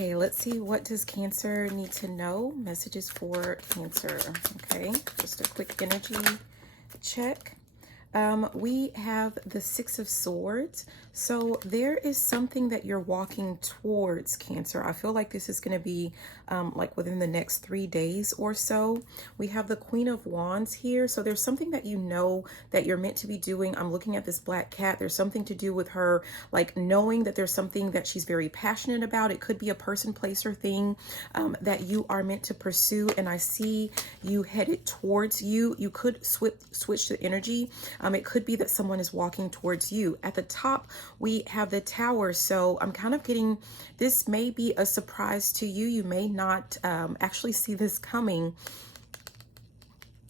Okay, let's see. What does Cancer need to know? Messages for Cancer. Okay, just a quick energy check. We have the Six of Swords. So there is something that you're walking towards, Cancer. I feel like this is going to be like within the next 3 days or so. We have the Queen of Wands here. So there's something that you know that you're meant to be doing. I'm looking at this black cat. There's something to do with her, like knowing that there's something that she's very passionate about. It could be a person, place, or thing that you are meant to pursue. And I see you headed towards you. You could switch the energy. It could be that someone is walking towards you. At the top, we have the Tower. So I'm kind of getting, this may be a surprise to you. You may not actually see this coming.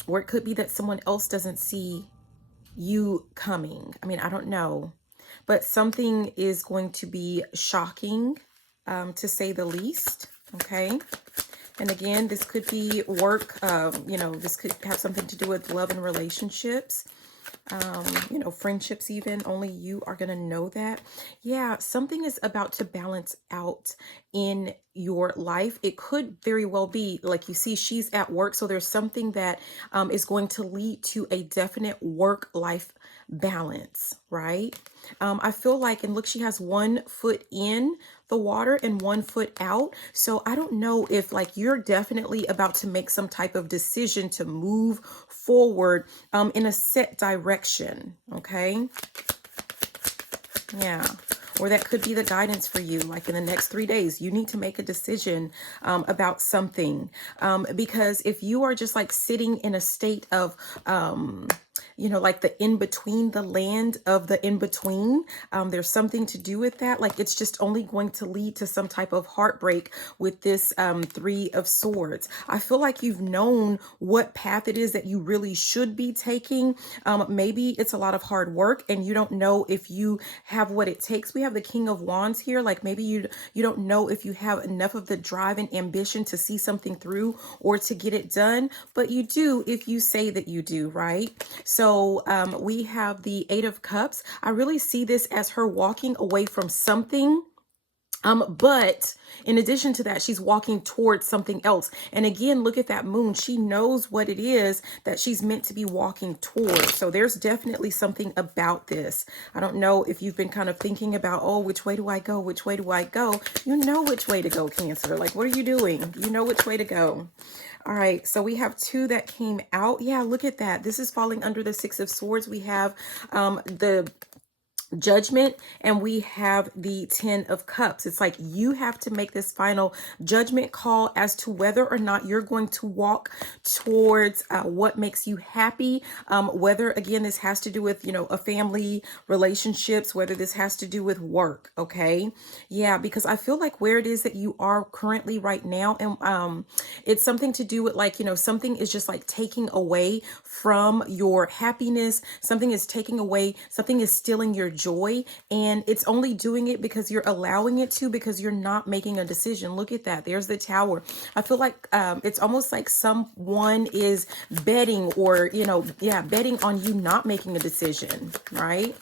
Or it could be that someone else doesn't see you coming. I mean, I don't know. But something is going to be shocking, to say the least. Okay. And again, this could be work. You know, this could have something to do with love and relationships. You know, friendships even. Only you are going to know that. Yeah, something is about to balance out in your life. It could very well be, like you see, she's at work. So there's something that is going to lead to a definite work-life balance, right? I feel like, and look, she has 1 foot in the water and 1 foot out. So I don't know if like you're definitely about to make some type of decision to move forward in a set direction. Okay. Yeah. Or that could be the guidance for you. Like in the next 3 days, you need to make a decision about something. Because if you are just like sitting in a state of, you know, like the in-between, the land of the in-between, there's something to do with that. Like it's just only going to lead to some type of heartbreak with this 3 of Swords. I feel like you've known what path it is that you really should be taking. Maybe it's a lot of hard work and you don't know if you have what it takes. We have the King of Wands here. Like maybe you don't know if you have enough of the drive and ambition to see something through or to get it done, but you do if you say that you do, right? So we have the 8 of Cups. I really see this as her walking away from something. But in addition to that, she's walking towards something else. And again, look at that moon. She knows what it is that she's meant to be walking towards. So there's definitely something about this. I don't know if you've been kind of thinking about, oh, which way do I go? Which way do I go? You know which way to go, Cancer. Like, what are you doing? You know which way to go. All right, so we have 2 that came out. Yeah, look at that. This is falling under the 6 of Swords. We have the Judgment and we have the 10 of Cups. It's like you have to make this final judgment call as to whether or not you're going to walk towards what makes you happy. Whether again this has to do with, you know, a family, relationships, whether this has to do with work. Okay, yeah, because I feel like where it is that you are currently right now, and it's something to do with like, you know, something is just like taking away from your happiness. Something is taking away, something is stealing your joy, and it's only doing it because you're allowing it to, because you're not making a decision. Look at that. There's the Tower. I feel like it's almost like someone is betting, or, you know, yeah, betting on you not making a decision, right?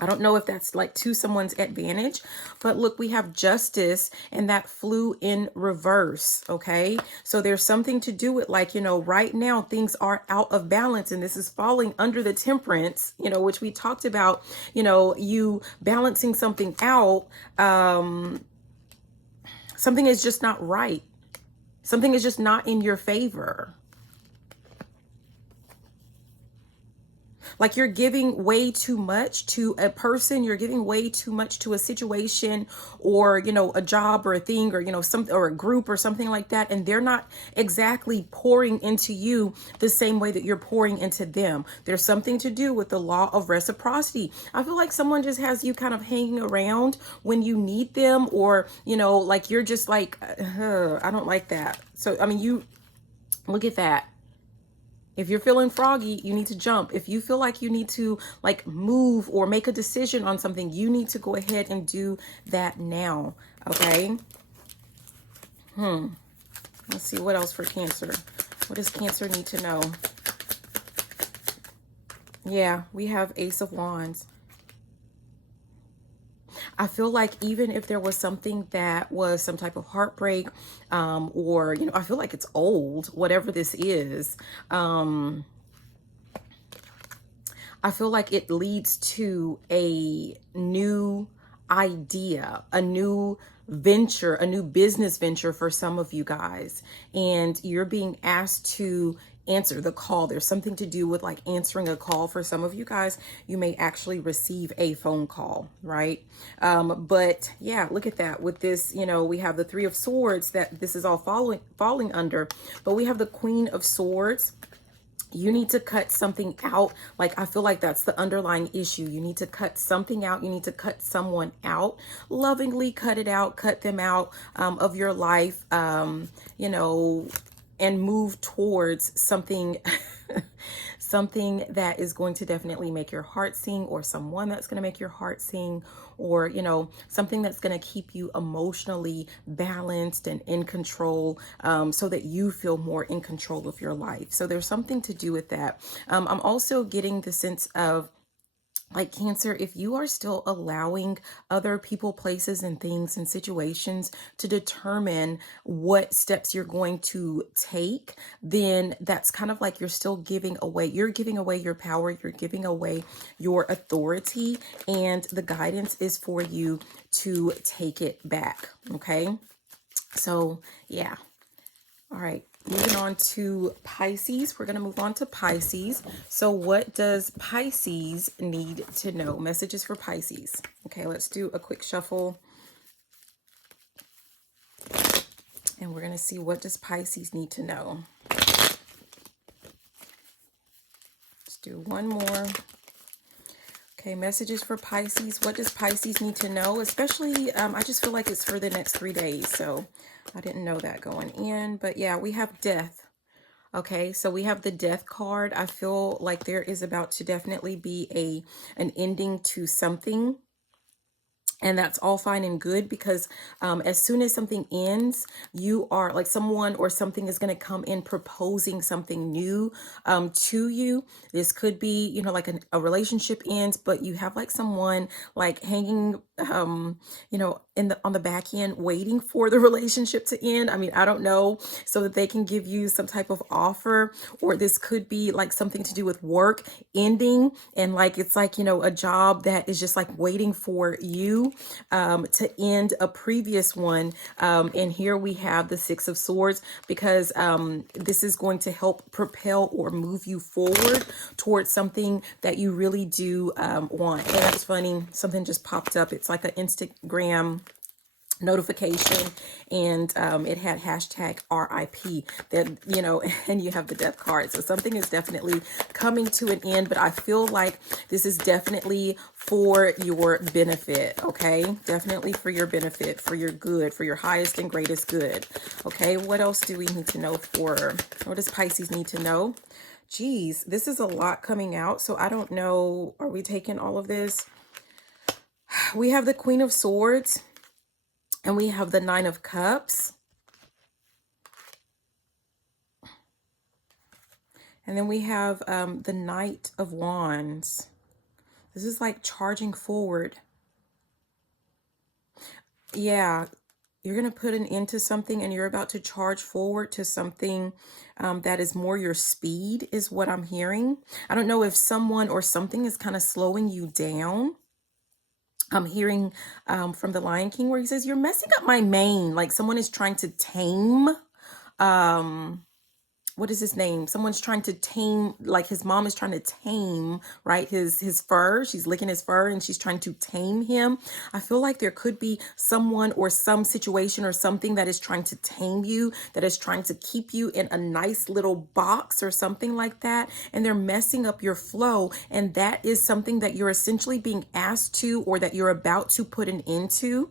I don't know if that's like to someone's advantage, but look, we have Justice and that flew in reverse. Okay. So there's something to do with like, you know, right now things are out of balance, and this is falling under the Temperance, you know, which we talked about, you know, you balancing something out. Something is just not right. Something is just not in your favor. Like you're giving way too much to a person, you're giving way too much to a situation, or, you know, a job or a thing, or, you know, some, or a group or something like that. And they're not exactly pouring into you the same way that you're pouring into them. There's something to do with the law of reciprocity. I feel like someone just has you kind of hanging around when you need them, or, you know, like you're just like, I don't like that. So, I mean, you look at that. If you're feeling froggy, you need to jump. If you feel like you need to like move or make a decision on something, you need to go ahead and do that now. Okay. Let's see what else for Cancer. What does Cancer need to know? Yeah, we have Ace of Wands. I feel like even if there was something that was some type of heartbreak, or, you know, I feel like it's old, whatever this is, I feel like it leads to a new idea, a new venture, a new business venture for some of you guys. And you're being asked to answer the call. There's something to do with like answering a call. For some of you guys, you may actually receive a phone call, right? But yeah, look at that. With this, you know, we have the Three of Swords that this is all falling under, but we have the Queen of Swords. You need to cut something out. Like, I feel like that's the underlying issue. You need to cut something out. You need to cut someone out. Lovingly cut it out, cut them out of your life, you know, and move towards something something that is going to definitely make your heart sing, or someone that's going to make your heart sing, or, you know, something that's going to keep you emotionally balanced and in control, so that you feel more in control of your life. So there's something to do with that. I'm also getting the sense of, like, Cancer, if you are still allowing other people, places, and things and situations to determine what steps you're going to take, then that's kind of like you're still giving away. You're giving away your power. You're giving away your authority. And the guidance is for you to take it back. Okay. So, yeah. All right. Moving on to Pisces. We're going to move on to Pisces. So what does Pisces need to know? Messages for Pisces. Okay, let's do a quick shuffle. And we're going to see, what does Pisces need to know? Let's do one more. Okay, messages for Pisces. What does Pisces need to know? Especially, I just feel like it's for the next 3 days. So I didn't know that going in. But yeah, we have death. Okay, so we have the death card. I feel like there is about to definitely be an ending to something. And that's all fine and good, because as soon as something ends, you are like, someone or something is going to come in proposing something new to you. This could be, you know, like a relationship ends, but you have like someone like hanging, you know, on the back end, waiting for the relationship to end. I mean, I don't know, so that they can give you some type of offer. Or this could be like something to do with work ending, and like it's like, you know, a job that is just like waiting for you to end a previous one. And here we have the Six of Swords, because this is going to help propel or move you forward towards something that you really do want. And that's funny, something just popped up. It's like an Instagram notification, and it had hashtag RIP, that, you know, and you have the death card. So something is definitely coming to an end, but I feel like this is definitely for your benefit. Okay, definitely for your benefit, for your good, for your highest and greatest good. Okay, what else do we need to know? What does Pisces need to know? Geez, this is a lot coming out, so I don't know, are we taking all of this? We have the Queen of Swords, and we have the Nine of Cups. And then we have the Knight of Wands. This is like charging forward. Yeah, you're going to put an end to something, and you're about to charge forward to something that is more your speed, is what I'm hearing. I don't know if someone or something is kind of slowing you down. I'm hearing from the Lion King, where he says, you're messing up my mane. Like someone is trying to tame, what is his name? Someone's trying to tame, like his mom is trying to tame, right? His fur. She's licking his fur and she's trying to tame him. I feel like there could be someone or some situation or something that is trying to tame you, that is trying to keep you in a nice little box or something like that. And they're messing up your flow. And that is something that you're essentially being asked to, or that you're about to put an end to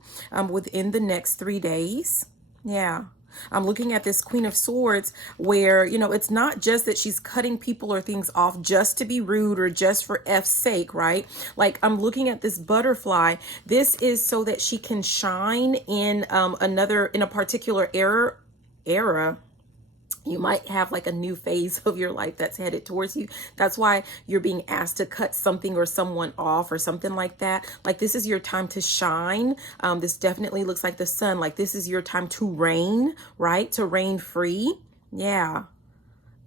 within the next 3 days. Yeah. I'm looking at this Queen of Swords, where, you know, it's not just that she's cutting people or things off just to be rude or just for F's sake, right? Like, I'm looking at this butterfly. This is so that she can shine in in a particular era. You might have like a new phase of your life that's headed towards you. That's why you're being asked to cut something or someone off or something like that. Like this is your time to shine. This definitely looks like the sun. Like this is your time to reign, right? To reign free. Yeah.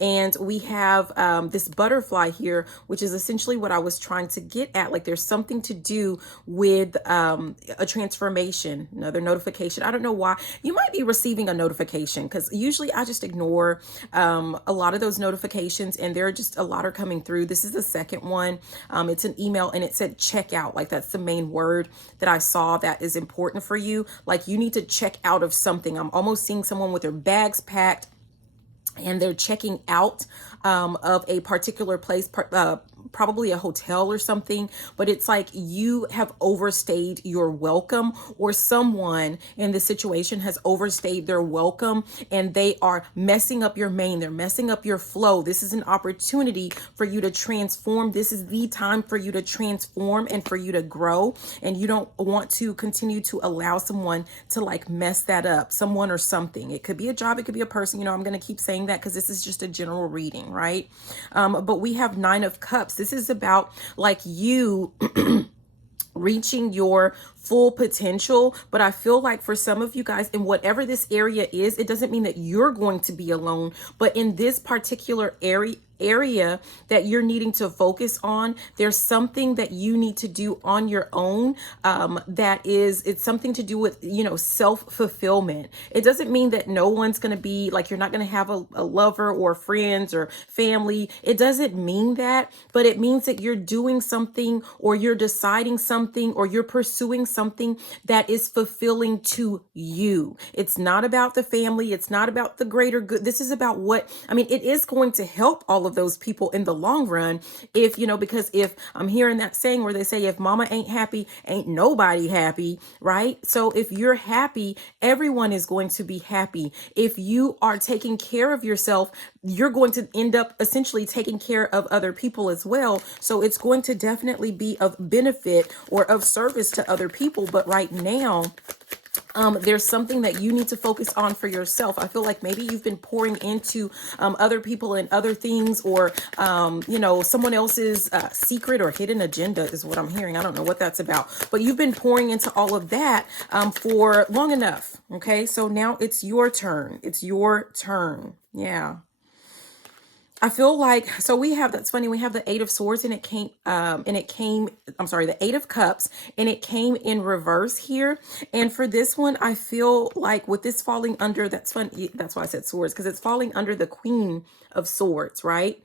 And we have this butterfly here, which is essentially what I was trying to get at. Like there's something to do with a transformation, another notification. I don't know why. You might be receiving a notification because usually I just ignore a lot of those notifications, and there are just a lot are coming through. This is the second one. It's an email and it said check out. Like that's the main word that I saw that is important for you. Like you need to check out of something. I'm almost seeing someone with their bags packed and they're checking out of a particular place, probably a hotel or something, but it's like you have overstayed your welcome, or someone in this situation has overstayed their welcome and they are messing up your main, they're messing up your flow. This is an opportunity for you to transform. This is the time for you to transform and for you to grow, and you don't want to continue to allow someone to like mess that up, someone or something. It could be a job, it could be a person. You know, I'm going to keep saying that because this is just a general reading, right? But we have Nine of Cups. This is about like you reaching your full potential. But I feel like for some of you guys, in whatever this area is, it doesn't mean that you're going to be alone, but in this particular area that you're needing to focus on, there's something that you need to do on your own. It's something to do with, you know, self-fulfillment. It doesn't mean that no one's going to be like, you're not going to have a lover or friends or family. It doesn't mean that, but it means that you're doing something, or you're deciding something, or you're pursuing something that is fulfilling to you. It's not about the family. It's not about the greater good. This is about what, I mean, it is going to help all of those people in the long run. If, you know, because if I'm hearing that saying where they say, if mama ain't happy, ain't nobody happy, right? So if you're happy, everyone is going to be happy. If you are taking care of yourself, you're going to end up essentially taking care of other people as well. So it's going to definitely be of benefit or of service to other people. But right now, there's something that you need to focus on for yourself. I feel like maybe you've been pouring into other people and other things, or, you know, someone else's secret or hidden agenda is what I'm hearing. I don't know what that's about, but you've been pouring into all of that for long enough. Okay, so now it's your turn. It's your turn. Yeah. I feel like, so we have, that's funny, we have the Eight of Swords, and I'm sorry, the Eight of Cups, and it came in reverse here. And for this one, I feel like with this falling under, that's funny, that's why I said swords, because it's falling under the Queen of Swords, right?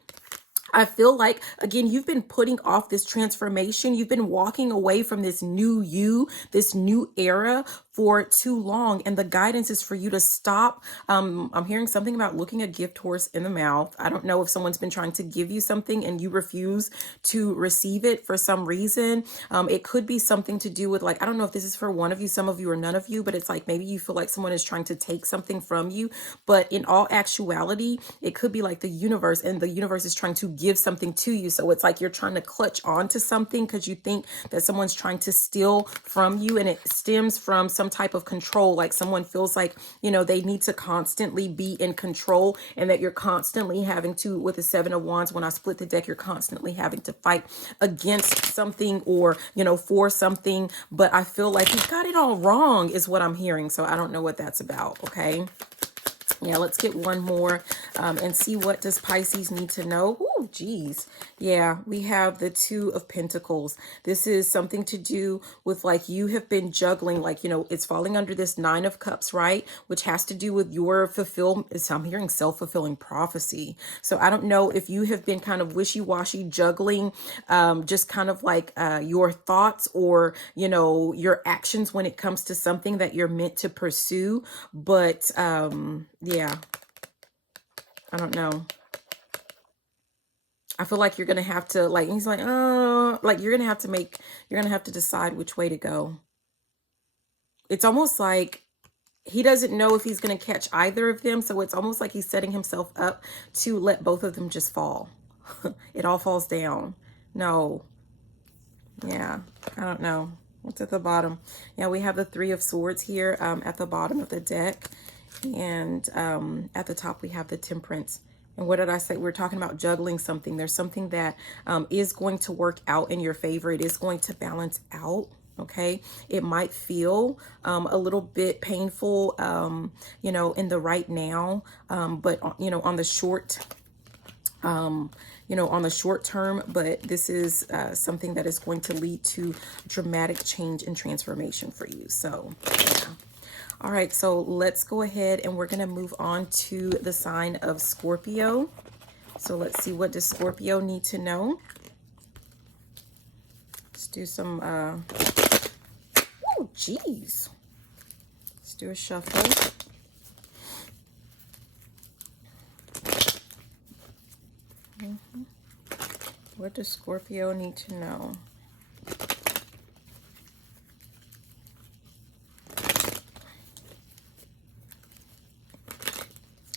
I feel like, again, you've been putting off this transformation. You've been walking away from this new you, this new era for too long. And the guidance is for you to stop. I'm hearing something about looking a gift horse in the mouth. I don't know if someone's been trying to give you something and you refuse to receive it for some reason. It could be something to do with, like, I don't know if this is for one of you, some of you, or none of you, but it's like maybe you feel like someone is trying to take something from you. But in all actuality, it could be like the universe, and the universe is trying to give something to you. So it's like you're trying to clutch onto something because you think that someone's trying to steal from you, and it stems from some type of control. Like someone feels like, you know, they need to constantly be in control, and that you're constantly having to, with the Seven of Wands, when I split the deck, you're constantly having to fight against something, or, you know, for something. But I feel like you got it all wrong is what I'm hearing. So I don't know what that's about. Okay. Yeah, let's get one more and see what does Pisces need to know. Oh, geez. Yeah, we have the Two of Pentacles. This is something to do with, like, you have been juggling, like, you know, it's falling under this Nine of Cups, right? Which has to do with your fulfillment. I'm hearing self-fulfilling prophecy. So I don't know if you have been kind of wishy-washy juggling, just kind of like your thoughts, or, you know, your actions when it comes to something that you're meant to pursue. But yeah, I don't know. I feel like you're going to have to, like, he's like, oh, like you're going to have to decide which way to go. It's almost like he doesn't know if he's going to catch either of them. So it's almost like he's setting himself up to let both of them just fall. It all falls down. No. Yeah, I don't know. What's at the bottom? Yeah, we have the Three of Swords here at the bottom of the deck. And at the top, we have the Temperance. And what did I say? We're talking about juggling something. There's something that is going to work out in your favor. It is going to balance out. Okay. It might feel a little bit painful, you know, in the right now. But, you know, on the short, you know, on the short term, but this is something that is going to lead to dramatic change and transformation for you. So, yeah. All right, so let's go ahead and we're going to move on to the sign of Scorpio. So let's see, what does Scorpio need to know? Let's do some, oh, geez. Let's do a shuffle. What does Scorpio need to know?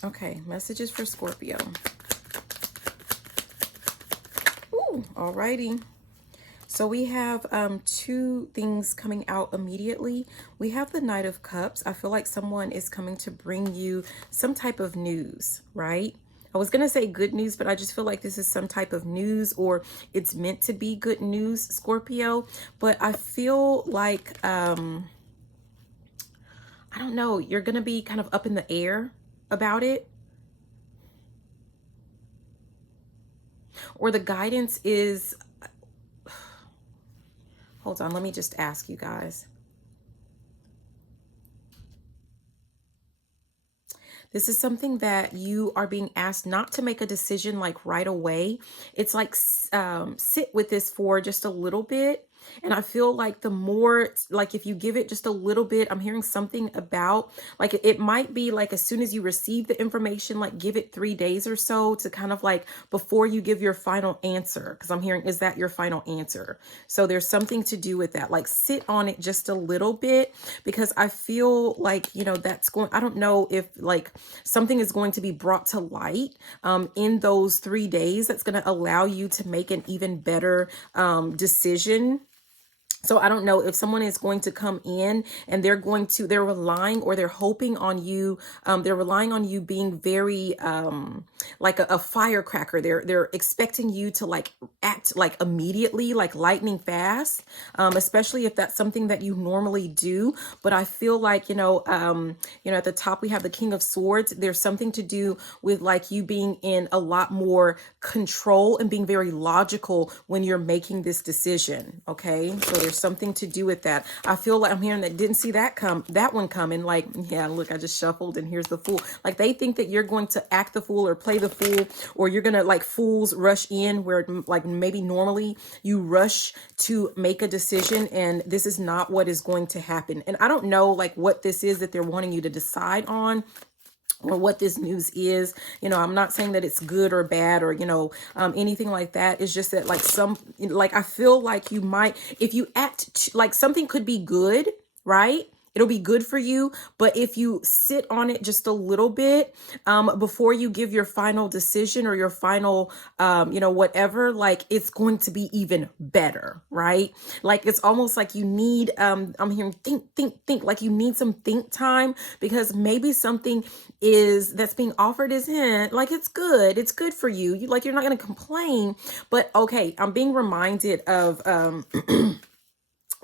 Okay, messages for Scorpio. Ooh, alrighty. So we have two things coming out immediately. We have the Knight of Cups. I feel like someone is coming to bring you some type of news, right? I was going to say good news, but I just feel like this is some type of news, or it's meant to be good news, Scorpio. But I feel like, I don't know, you're going to be kind of up in the air about it. Or the guidance is, hold on, let me just ask you guys. This is something that you are being asked not to make a decision like right away. It's like sit with this for just a little bit. And I feel like the more, like if you give it just a little bit, I'm hearing something about, like it might be like as soon as you receive the information, like give it 3 days or so to kind of like before you give your final answer. Because I'm hearing, is that your final answer? So there's something to do with that. Like sit on it just a little bit, because I feel like, you know, that's going, I don't know if like something is going to be brought to light in those 3 days that's going to allow you to make an even better decision. So I don't know if someone is going to come in and they're relying or they're hoping on you. They're relying on you being very, like a firecracker. They're expecting you to like act like immediately, like lightning fast, especially if that's something that you normally do. But I feel like, you know, at the top we have the King of Swords. There's something to do with like you being in a lot more control and being very logical when you're making this decision. Okay. So there's something to do with that. I feel like I'm hearing that didn't see that one coming. Like, yeah, look, I just shuffled and here's the Fool. Like they think that you're going to act the fool or play the fool, or you're going to like fools rush in where like maybe normally you rush to make a decision, and this is not what is going to happen. And I don't know like what this is that they're wanting you to decide on, or what this news is. You know, I'm not saying that it's good or bad or, you know, anything like that. It's just that like I feel like you might, if you act like something could be good, right? It'll be good for you. But if you sit on it just a little bit before you give your final decision or your final, you know, whatever, like it's going to be even better, right? Like it's almost like you need, I'm hearing think, like you need some think time, because maybe something that's being offered is like it's good for you. Like you're not going to complain. But okay, I'm being reminded of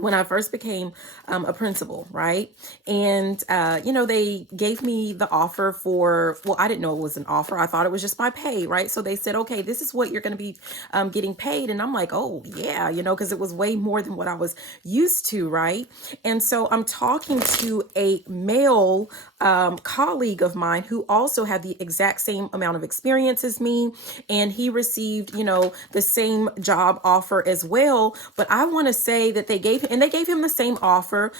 when I first became a principal, right? And, you know, they gave me the offer for, well, I didn't know it was an offer. I thought it was just my pay, right? So they said, okay, this is what you're going to be getting paid. And I'm like, oh, yeah, you know, because it was way more than what I was used to, right? And so I'm talking to a male colleague of mine who also had the exact same amount of experience as me. And he received, you know, the same job offer as well. But I want to say that they gave him the same offer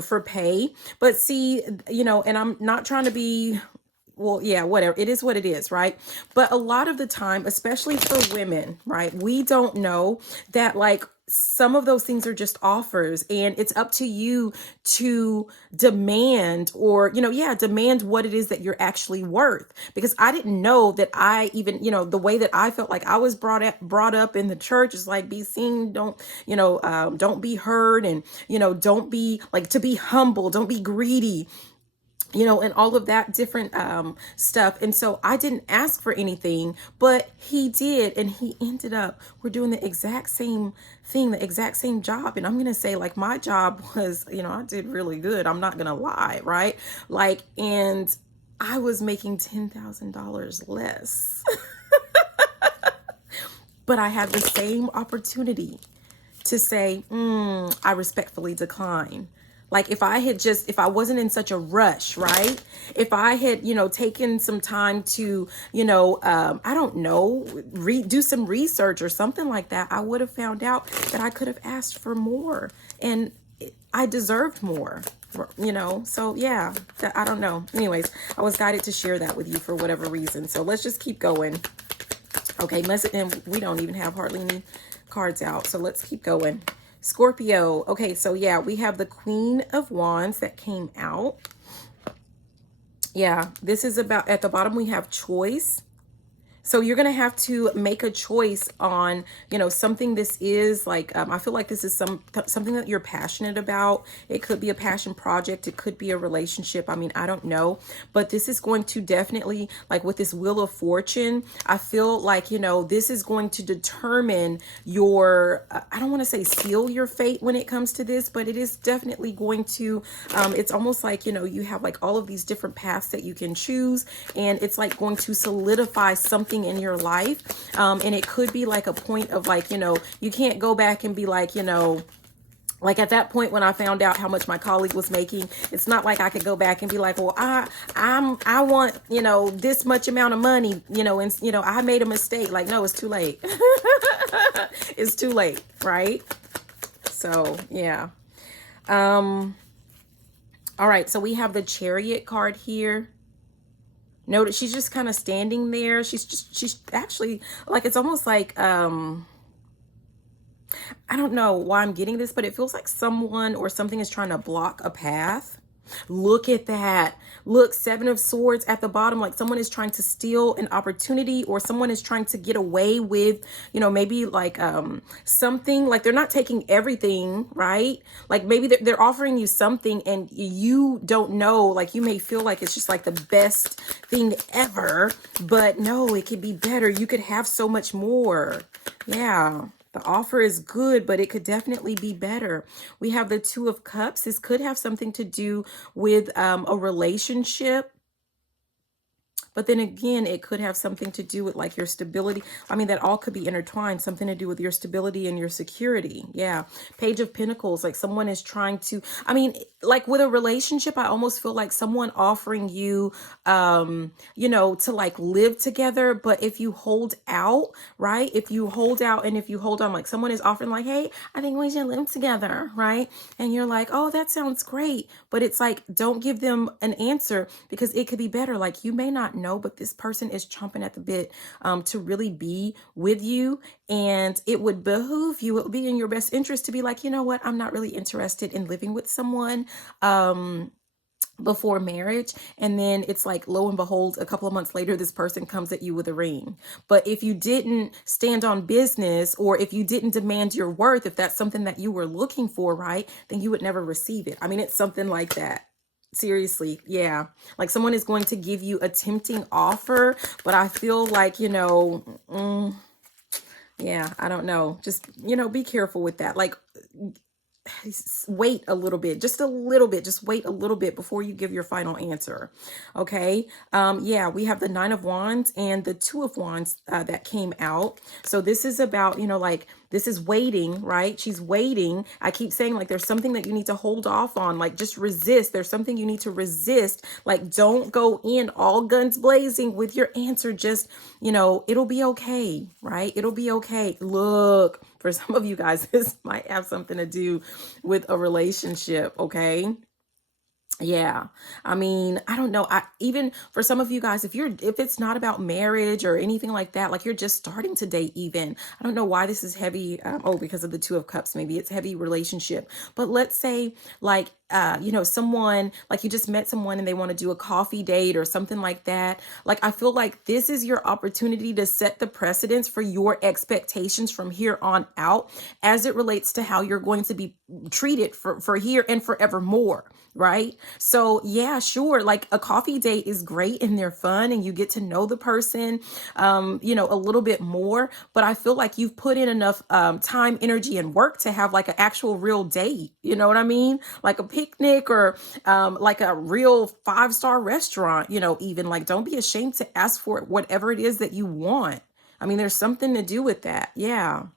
for pay. But see, you know, and I'm not trying to be, well, yeah, whatever. It is what it is, right? But a lot of the time, especially for women, right, we don't know that like some of those things are just offers, and it's up to you to demand, or, you know, yeah, demand what it is that you're actually worth. Because I didn't know that I even, you know, the way that I felt like I was brought up in the church is like, be seen, don't, you know, don't be heard, and, you know, don't be like, to be humble, don't be greedy. and all of that different stuff. And so I didn't ask for anything, but he did. And he ended up, we're doing the exact same thing, the exact same job. And I'm going to say, like, my job was, I did really good. I'm not going to lie, right? Like, and I was making $10,000 less, but I had the same opportunity to say, I respectfully decline. Like, if I wasn't in such a rush, right? If I had, taken some time to, I don't know, do some research or something like that, I would have found out that I could have asked for more and I deserved more, So yeah, I don't know. Anyways, I was guided to share that with you for whatever reason. So let's just keep going. Okay, and we don't even have hardly any cards out, so let's keep going. Scorpio. Okay, so yeah, we have the Queen of Wands that came out. Yeah, this is about, at the bottom we have choice. So you're going to have to make a choice on, something. This is like, I feel like this is something that you're passionate about. It could be a passion project. It could be a relationship. I mean, I don't know, but this is going to definitely, like with this Wheel of Fortune, I feel like, this is going to determine your, I don't want to say seal your fate when it comes to this, but it is definitely going to, it's almost like, you have like all of these different paths that you can choose, and it's like going to solidify something in your life. And it could be like a point of like, you can't go back and be like, like at that point when I found out how much my colleague was making, it's not like I could go back and be like, well, I want, this much amount of money, and, I made a mistake. Like, no, it's too late. It's too late. Right. So, yeah. All right. So we have the Chariot card here. Notice she's just kind of standing there. She's actually like, it's almost like, I don't know why I'm getting this, but it feels like someone or something is trying to block a path. Look at that. Look, Seven of Swords at the bottom, like someone is trying to steal an opportunity, or someone is trying to get away with, maybe like something, like they're not taking everything, right? Like maybe they're offering you something and you don't know, like you may feel like it's just like the best thing ever, but no, it could be better. You could have so much more. Yeah. The offer is good, but it could definitely be better. We have the Two of Cups. This could have something to do with a relationship. But then again, it could have something to do with like your stability. I mean, that all could be intertwined, something to do with your stability and your security. Yeah. Page of Pentacles, like someone is trying to, I mean, like with a relationship, I almost feel like someone offering you, to like live together. But if you hold out, right? If you hold out and if you hold on, like someone is offering like, hey, I think we should live together, right? And you're like, oh, that sounds great. But it's like, don't give them an answer because it could be better. Like you may not know, but this person is chomping at the bit to really be with you. And it would behoove you, it would be in your best interest to be like, you know what? I'm not really interested in living with someone before marriage. And then it's like, lo and behold, a couple of months later, this person comes at you with a ring. But if you didn't stand on business, or if you didn't demand your worth, if that's something that you were looking for, right, then you would never receive it. I mean, it's something like that. Seriously. Yeah. Like someone is going to give you a tempting offer, but I feel like, yeah, I don't know. Just, be careful with that. Like, wait a little bit, just wait a little bit before you give your final answer. Okay. Yeah, we have the Nine of Wands and the Two of Wands that came out. So this is about, like, this is waiting, right? She's waiting. I keep saying like, there's something that you need to hold off on, like just resist. There's something you need to resist. Like, don't go in all guns blazing with your answer. Just, it'll be okay, right? It'll be okay. Look, for some of you guys, this might have something to do with a relationship, okay? Yeah. I mean, I don't know. Even for some of you guys, if it's not about marriage or anything like that, like you're just starting to date even. I don't know why this is heavy. Because of the Two of Cups, maybe it's heavy relationship. But let's say like you know, someone like you just met someone and they want to do a coffee date or something like that. Like, I feel like this is your opportunity to set the precedence for your expectations from here on out as it relates to how you're going to be treated for here and forevermore. Right. So yeah, sure. Like a coffee date is great and they're fun and you get to know the person, you know, a little bit more. But I feel like you've put in enough time, energy, and work to have like an actual real date. You know what I mean? Like a picnic or like a real 5-star restaurant, you know, even like don't be ashamed to ask for it, whatever it is that you want. I mean, there's something to do with that. Yeah.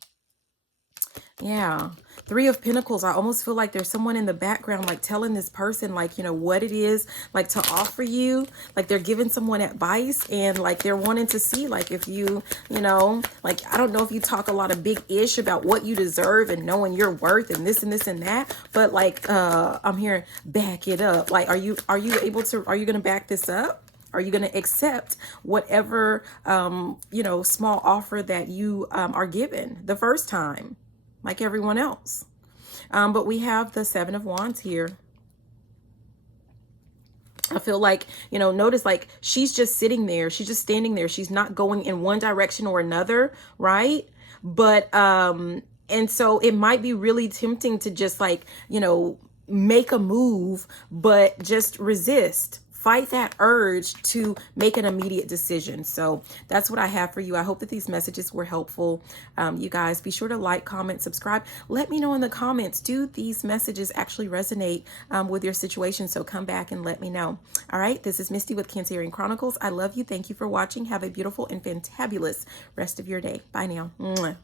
Yeah. 3 of Pentacles. I almost feel like there's someone in the background, like telling this person, like, you know, what it is like to offer you. Like they're giving someone advice and like they're wanting to see, like, if you, you know, like, I don't know if you talk a lot of big ish about what you deserve and knowing your worth and this and this and that. But like, I'm hearing back it up. Like, are you able to, are you going to back this up? Are you going to accept whatever, you know, small offer that you are given the first time? Like everyone else. But we have the 7 of Wands here. I feel like, you know, notice like she's just sitting there. She's just standing there. She's not going in one direction or another, right? But, and so it might be really tempting to just like, you know, make a move, but just resist. Fight that urge to make an immediate decision. So that's what I have for you. I hope that these messages were helpful. You guys, be sure to like, comment, subscribe. Let me know in the comments, do these messages actually resonate with your situation? So come back and let me know. All right, this is Misty with Cancerian Chronicles. I love you. Thank you for watching. Have a beautiful and fantabulous rest of your day. Bye now. Mwah.